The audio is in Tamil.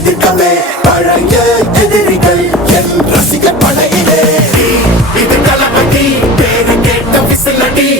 எதிர்க்கவே பழைய எதிரிகள் என் ரசிகர் படையிலே. இது தளபதி பேரு கேட்ட விசிலடி.